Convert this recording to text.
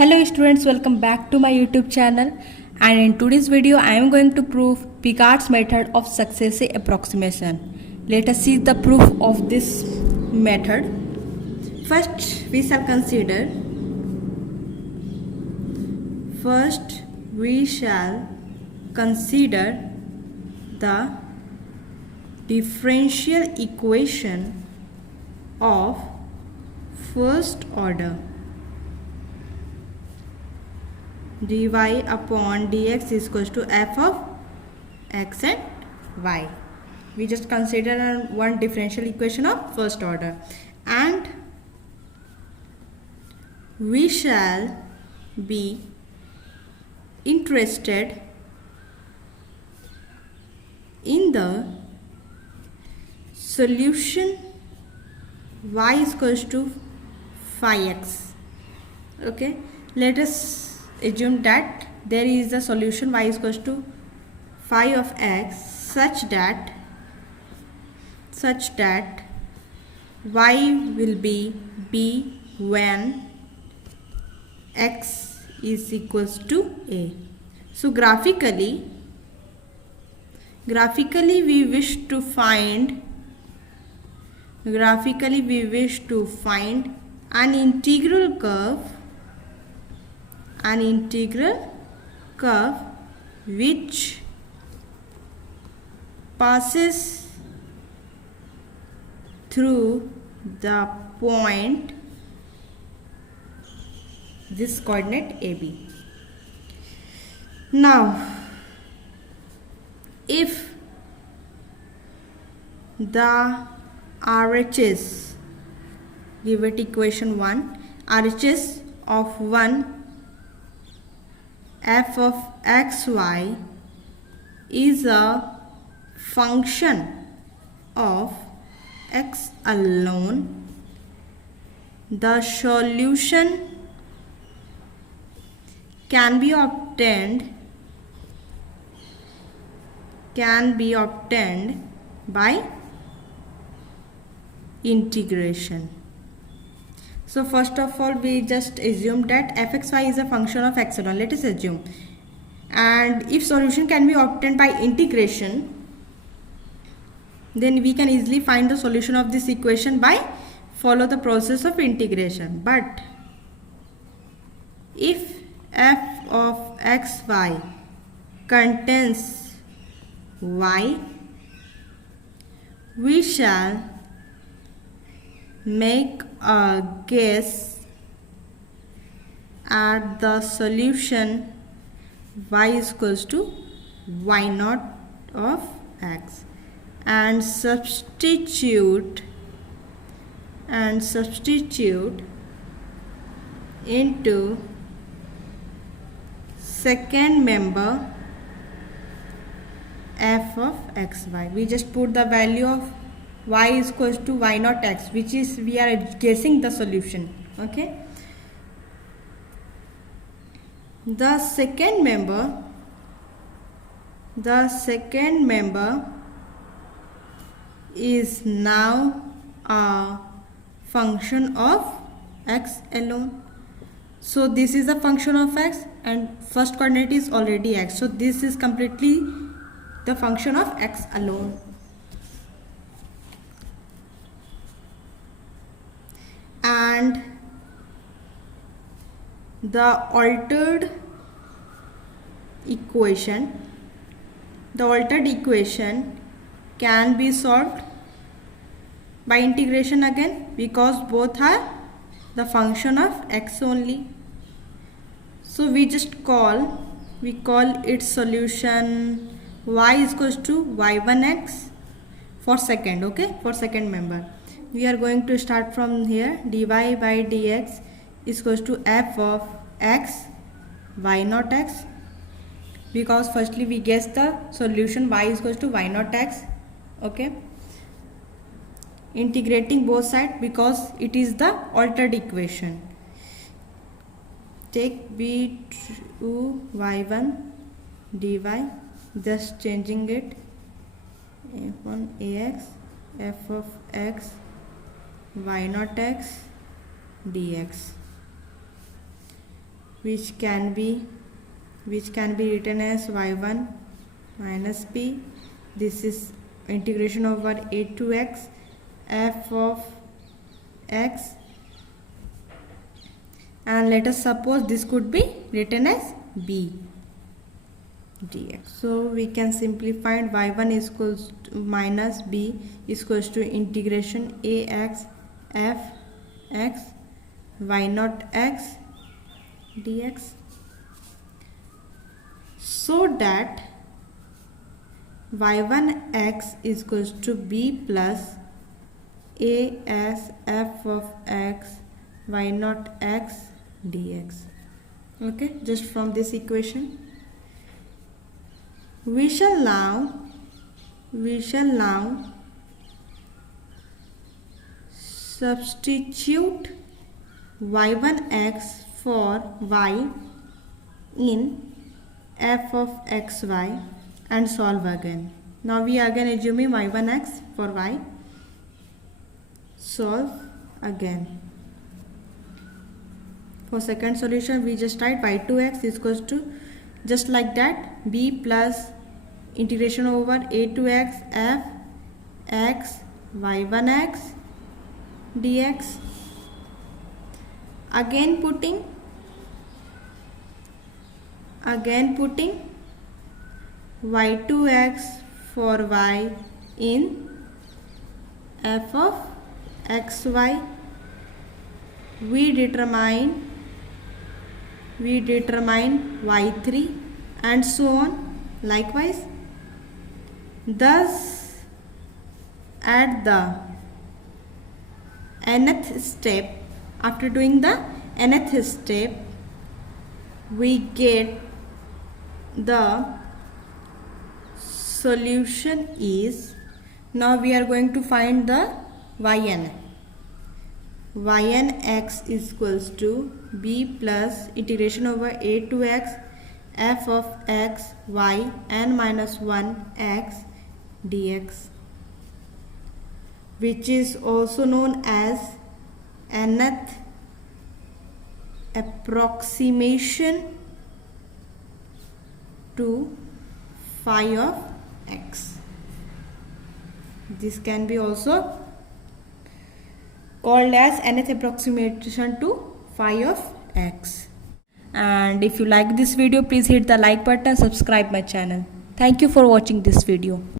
Hello students, welcome back to my YouTube channel, and in today's video I am going to prove Picard's method of successive approximation. Let us see the proof of this method. First we shall consider the differential equation of first order. dy upon dx is equals to f of x and y. We just consider one differential equation of first order, and we shall be interested in the solution y is equals to phi x. Okay, let us assume that there is a solution y is equals to phi of x such that y will be b when x is equals to a. So graphically we wish to find an integral curve which passes through the point this coordinate AB. Now if the RHS, give it equation 1, RHS of 1 f of xy is a function of x alone, the solution can be obtained by integration. So first of all we just assume that fxy is a function of x alone. Let us assume, and if solution can be obtained by integration, then we can easily find the solution of this equation by follow the process of integration. But if f of xy contains y, we shall make a guess at the solution y is equals to y naught of x, and substitute into second member f of xy. We just put the value of y is equals to y naught x, which is we are guessing the solution. Okay, the second member is now a function of x alone. So this is a function of x and first coordinate is already x, so this is completely the function of x alone. And the altered equation can be solved by integration again, because both are the function of x only. So we call its solution y is equals to y1x for second. Okay, for second member we are going to start from here. Dy by dx is equals to f of x y naught x, because firstly we guess the solution y is equals to y naught x. Okay, integrating both sides because it is the altered equation. Take b to y1 dy, just changing it, f on ax f of x y naught x dx. which can be written as y1 minus b. This is integration over a to x f of x, and let us suppose this could be written as b dx. So we can simplify y1 is equals to minus b is equals to integration ax f x y naught x dx, so that y1 x is equals to b plus a as f of x y naught x dx. Okay, just from this equation we shall now substitute y1x for y in f of xy and solve again. Now we are again assuming y1x for y. Solve again. For second solution we just write y2x is equals to just like that b plus integration over a to x f x y1x dx. Again putting y2x for y in f of xy. We determine y3 and so on likewise. Thus at the nth step, after doing the nth step, we get the solution is, now we are going to find the yn. Ynx is equals to b plus integration over a to x f of x y n minus 1 x dx, which is also known as nth approximation to phi of x. This can be also called as nth approximation to phi of x. And if you like this video, please hit the like button, subscribe my channel. Thank you for watching this video.